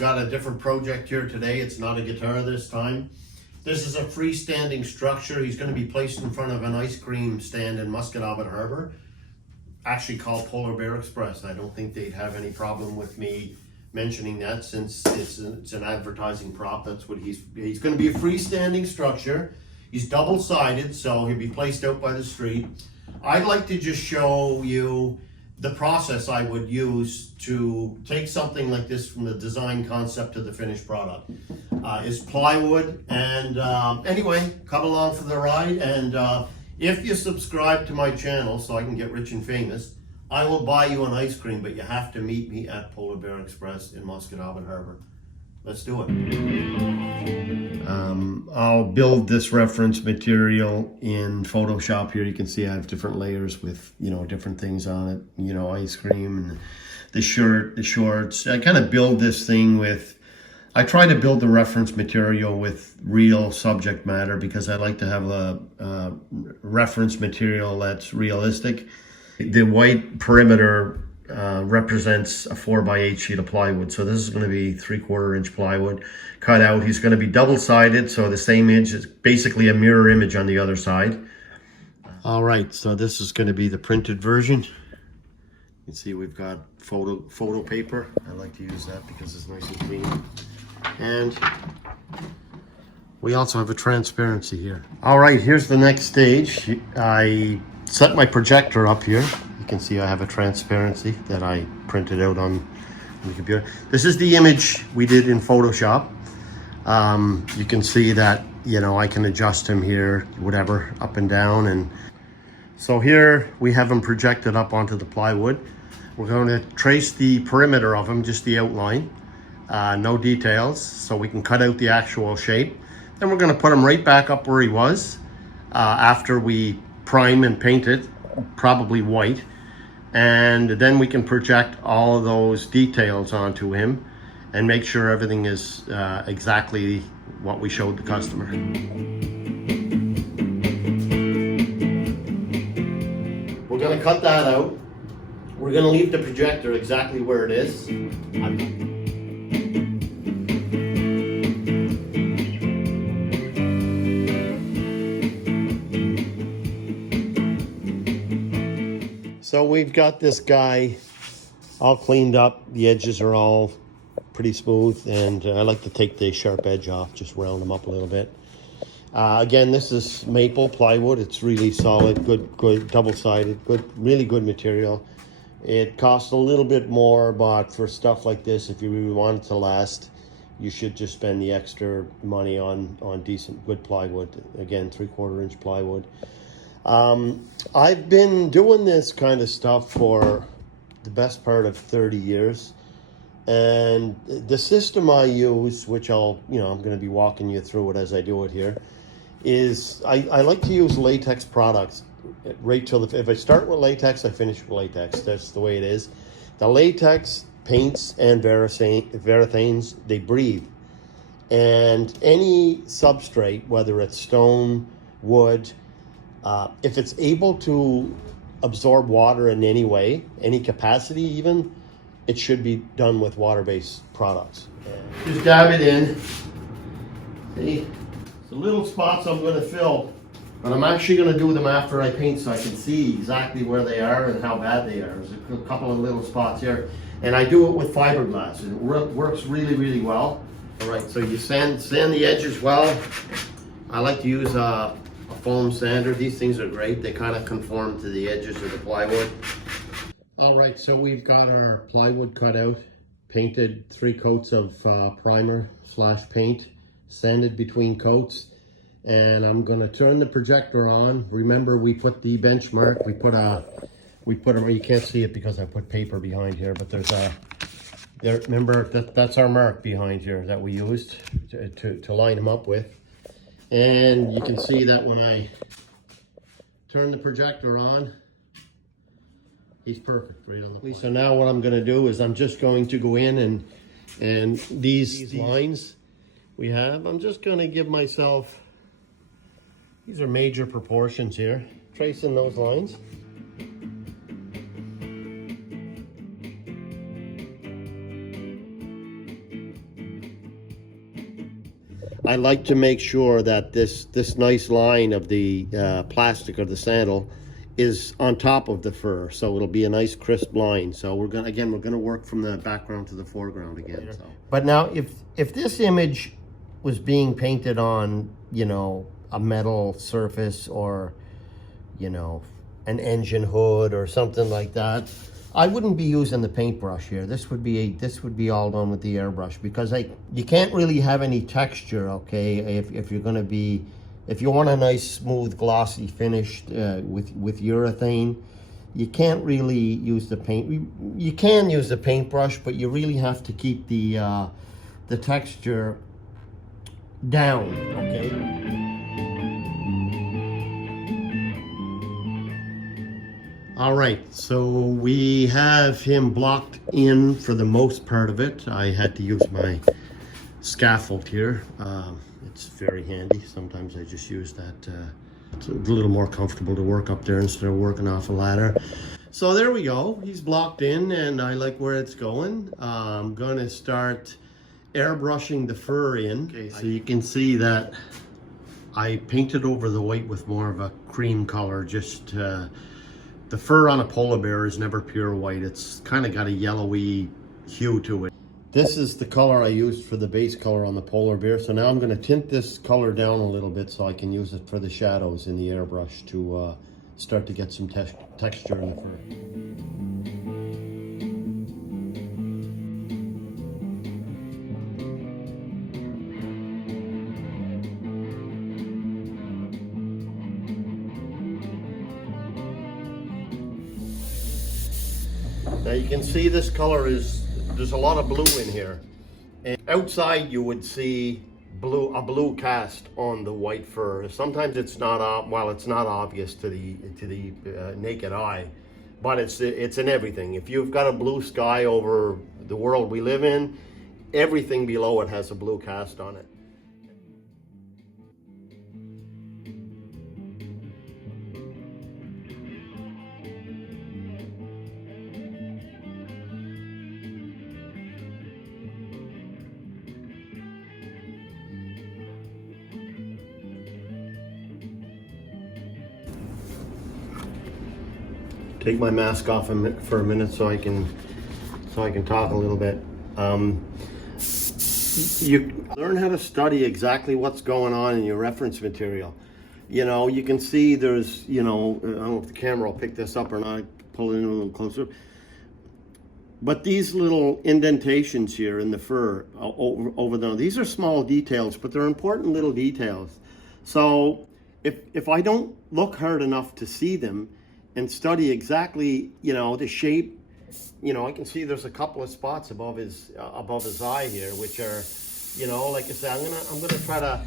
got a different project here today. It's not a guitar this time. This is a freestanding structure. He's going to be placed in front of an ice cream stand in Musquodoboit Harbour, actually called Polar Bear Express. I don't think they'd have any problem with me mentioning that, since it's an advertising prop. That's what he's going to be, a freestanding structure. He's double-sided, so he'll be placed out by the street. I'd like to just show you the process I would use to take something like this from the design concept to the finished product. Is plywood, and anyway, come along for the ride. And if you subscribe to my channel so I can get rich and famous, I will buy you an ice cream, but you have to meet me at Polar Bear Express in Musquodoboit Harbour. Let's do it. I'll build this reference material in Photoshop. Here you can see I have different layers with, you know, different things on it. You know, ice cream and the shirt, the shorts. I kind of build this thing with, I try to build the reference material with real subject matter, because I like to have a reference material that's realistic. The white perimeter represents a 4x8 sheet of plywood. So this is going to be 3/4 inch plywood cut out. He's going to be double-sided, so the same inch is basically a mirror image on the other side. All right, so this is going to be the printed version. You can see we've got photo paper. I like to use that because it's nice and clean. And we also have a transparency here. All right, here's the next stage. I set my projector up here. You can see I have a transparency that I printed out on the computer. This is the image we did in Photoshop. You can see that, you know, I can adjust him here, whatever, up and down. And so here we have him projected up onto the plywood. We're going to trace the perimeter of him, just the outline, no details, so we can cut out the actual shape. Then we're going to put him right back up where he was after we prime and paint it, probably white. And then we can project all of those details onto him and make sure everything is exactly what we showed the customer. We're going to cut that out. We're going to leave the projector exactly where it is. So we've got this guy all cleaned up. The edges are all pretty smooth, and I like to take the sharp edge off, just round them up a little bit. Again, this is maple plywood. It's really solid, good, double-sided, good, really good material. It costs a little bit more, but for stuff like this, if you really want it to last, you should just spend the extra money on decent, good plywood. Again, 3/4 inch plywood. I've been doing this kind of stuff for the best part of 30 years. And the system I use, which I'm going to be walking you through it as I do it here, is I like to use latex products right till if I start with latex, I finish with latex. That's the way it is. The latex paints and varathanes, they breathe. And any substrate, whether it's stone, wood, if it's able to absorb water in any way, any capacity even, it should be done with water-based products. Just dab it in. See, the little spots I'm going to fill, but I'm actually going to do them after I paint so I can see exactly where they are and how bad they are. There's a couple of little spots here, and I do it with fiberglass, and it works really, really well. All right, so you sand the edges well. I like to use a foam sander. These things are great. They kind of conform to the edges of the plywood. All right, so we've got our plywood cut out, painted 3 coats of primer/paint, sanded between coats, and I'm going to turn the projector on. Remember, we put the benchmark. We put a. You can't see it because I put paper behind here, but remember that's our mark behind here that we used to line them up with. And you can see that when I turn the projector on, he's perfect right on the. So now what I'm going to do is I'm just going to go in and these lines we have, I'm just going to give myself, these are major proportions here, tracing those lines. I like to make sure that this nice line of the plastic or the sandal is on top of the fur, so it'll be a nice crisp line. So we're gonna work from the background to the foreground again. So. But now, if this image was being painted on, you know, a metal surface or, you know, an engine hood or something like that, I wouldn't be using the paintbrush here. This would be all done with the airbrush, because you can't really have any texture, okay? If you're gonna be, if you want a nice smooth glossy finish with urethane, you can't really use the paint. You can use the paintbrush, but you really have to keep the texture down, okay? All right, so we have him blocked in for the most part of it. I had to use my scaffold here. It's very handy. Sometimes I just use that. It's a little more comfortable to work up there instead of working off a ladder. So there we go. He's blocked in, and I like where it's going. I'm gonna start airbrushing the fur in. Okay, so you can see that I painted over the white with more of a cream color, just the fur on a polar bear is never pure white. It's kind of got a yellowy hue to it. This is the color I used for the base color on the polar bear. So now I'm going to tint this color down a little bit so I can use it for the shadows in the airbrush to start to get some texture in the fur. Now you can see this color there's a lot of blue in here. And outside you would see a blue cast on the white fur. Sometimes it's not, it's not obvious to the naked eye, but it's in everything. If you've got a blue sky over the world we live in, everything below it has a blue cast on it. Take my mask off for a minute so I can talk a little bit. You learn how to study exactly what's going on in your reference material. You know, you can see there's, you know, I don't know if the camera will pick this up or not, pull it in a little closer. But these little indentations here in the fur over there, these are small details, but they're important little details. So if I don't look hard enough to see them, and study exactly, you know, the shape. You know, I can see there's a couple of spots above his eye here, which are, you know, like I said, I'm gonna try to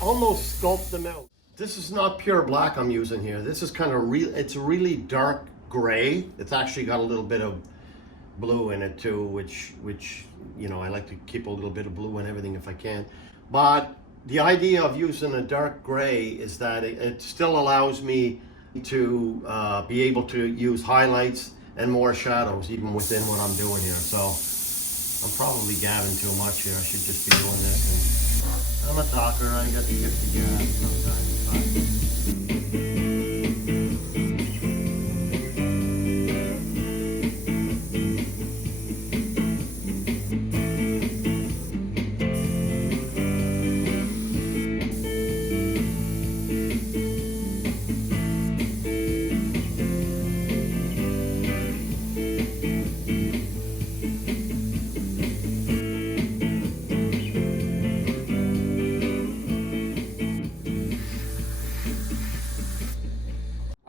almost sculpt them out. This is not pure black I'm using here. This is kind of it's really dark gray. It's actually got a little bit of blue in it too, which you know, I like to keep a little bit of blue in everything if I can. But the idea of using a dark gray is that it still allows me to be able to use highlights and more shadows even within what I'm doing here. So I'm probably gabbing too much here. I should just be doing this. And I'm a talker. I got the gift to gab sometimes.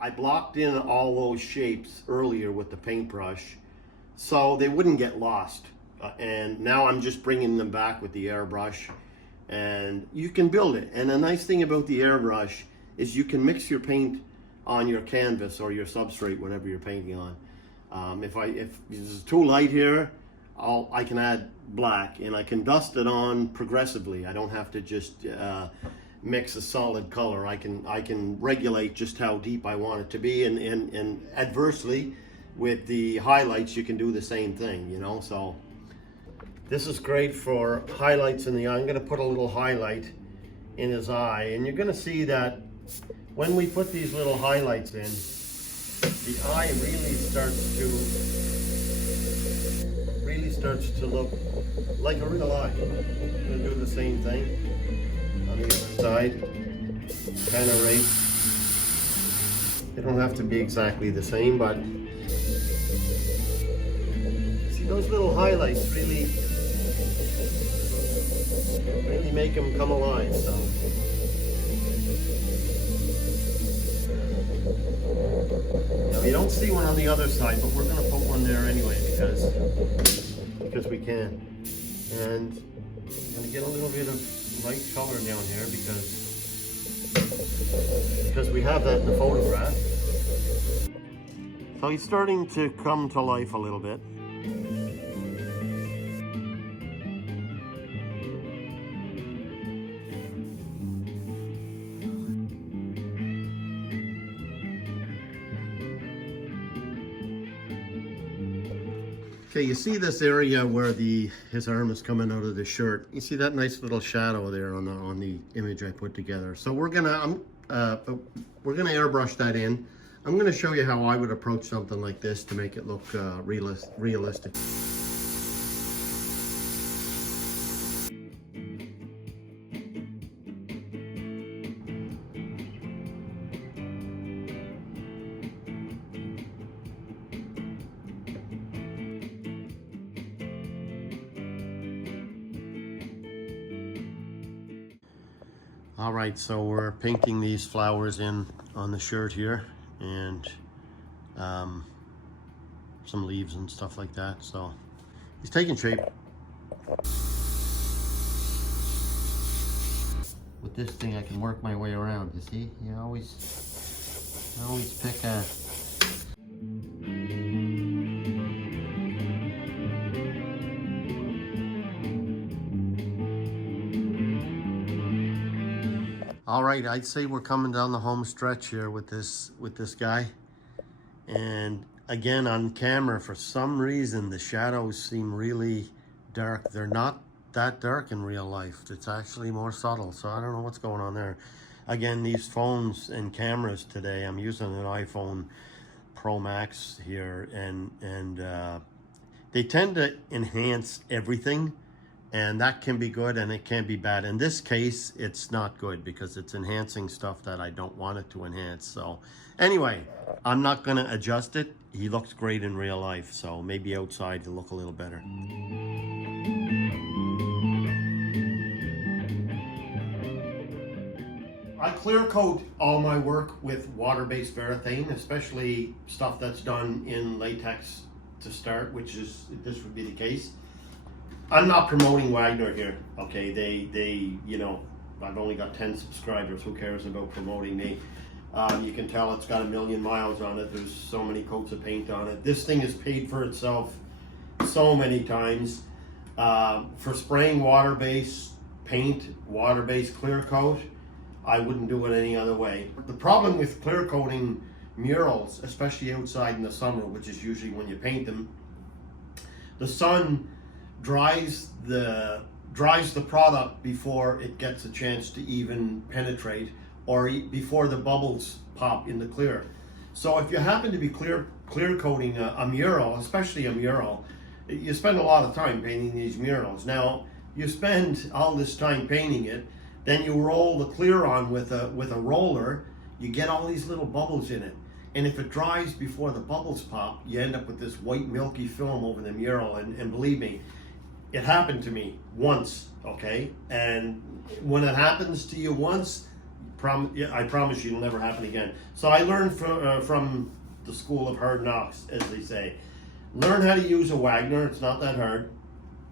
I blocked in all those shapes earlier with the paintbrush so they wouldn't get lost. And now I'm just bringing them back with the airbrush, and you can build it. And the nice thing about the airbrush is you can mix your paint on your canvas or your substrate, whatever you're painting on. If it's too light here, I can add black, and I can dust it on progressively. I don't have to just mix a solid color. I can regulate just how deep I want it to be, and adversely with the highlights you can do the same thing, you know. So this is great for highlights in the eye. I'm going to put a little highlight in his eye, and you're gonna see that when we put these little highlights in, the eye really starts to look like a real eye. I'm gonna do the same thing on the other side, kind of right. They don't have to be exactly the same, but see those little highlights really make them come alive. So now you don't see one on the other side, but we're going to put one there anyway because we can. And I'm going to get a little bit of light color down here because we have that in the photograph. So he's starting to come to life a little bit. Okay, you see this area where his arm is coming out of the shirt. You see that nice little shadow there on the image I put together. So we're gonna airbrush that in. I'm gonna show you how I would approach something like this to make it look realistic. All right, so we're painting these flowers in on the shirt here, and some leaves and stuff like that. So he's taking shape. With this thing, I can work my way around. You see, you always pick a. All right, I'd say we're coming down the home stretch here with this guy. And again, on camera, for some reason, the shadows seem really dark. They're not that dark in real life. It's actually more subtle. So I don't know what's going on there. Again, these phones and cameras today, I'm using an iPhone Pro Max here, and they tend to enhance everything. And that can be good and it can be bad. In this case, it's not good because it's enhancing stuff that I don't want it to enhance. So anyway, I'm not gonna adjust it. He looks great in real life, so maybe outside he'll look a little better. I clear coat all my work with water-based varathane, especially stuff that's done in latex to start, which is, this would be the case. I'm not promoting Wagner here, okay? They, you know, I've only got 10 subscribers. Who cares about promoting me? You can tell it's got 1 million miles on it. There's so many coats of paint on it. This thing has paid for itself so many times. For spraying water-based paint, water-based clear coat, I wouldn't do it any other way. The problem with clear coating murals, especially outside in the summer, which is usually when you paint them, the sun dries the product before it gets a chance to even penetrate, or before the bubbles pop in the clear. So if you happen to be clear coating a mural, especially a mural, you spend a lot of time painting these murals. Now you spend all this time painting it, then you roll the clear on with a roller, you get all these little bubbles in it. And if it dries before the bubbles pop, you end up with this white milky film over the mural. And believe me, it happened to me once, okay? And when it happens to you once, I promise you it'll never happen again. So I learned from the school of hard knocks, as they say. Learn how to use a Wagner. It's not that hard.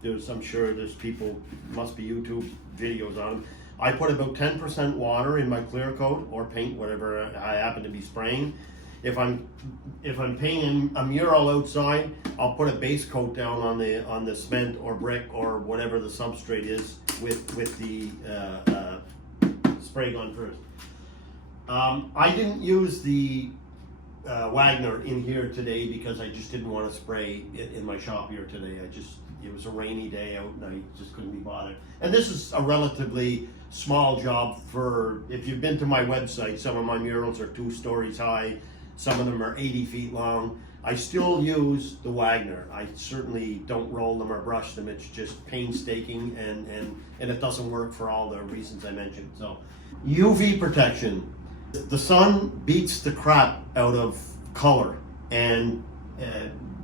I'm sure there's people, must be YouTube videos on them. I put about 10% water in my clear coat or paint, whatever I happen to be spraying. If I'm painting a mural outside, I'll put a base coat down on the cement or brick or whatever the substrate is with the spray gun first. I didn't use the Wagner in here today because I just didn't want to spray it in my shop here today. I just, It was a rainy day out and I just couldn't be bothered. And this is a relatively small job for, if you've been to my website, some of my murals are 2 stories high, some of them are 80 feet long. I still use the Wagner. I certainly don't roll them or brush them. It's just painstaking and it doesn't work for all the reasons I mentioned. So UV protection. The sun beats the crap out of color and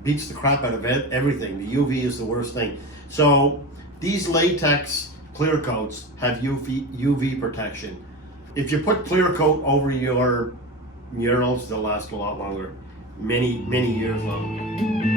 beats the crap out of everything. The UV is the worst thing. So these latex clear coats have UV protection. If you put clear coat over your murals, they'll last a lot longer, many years longer.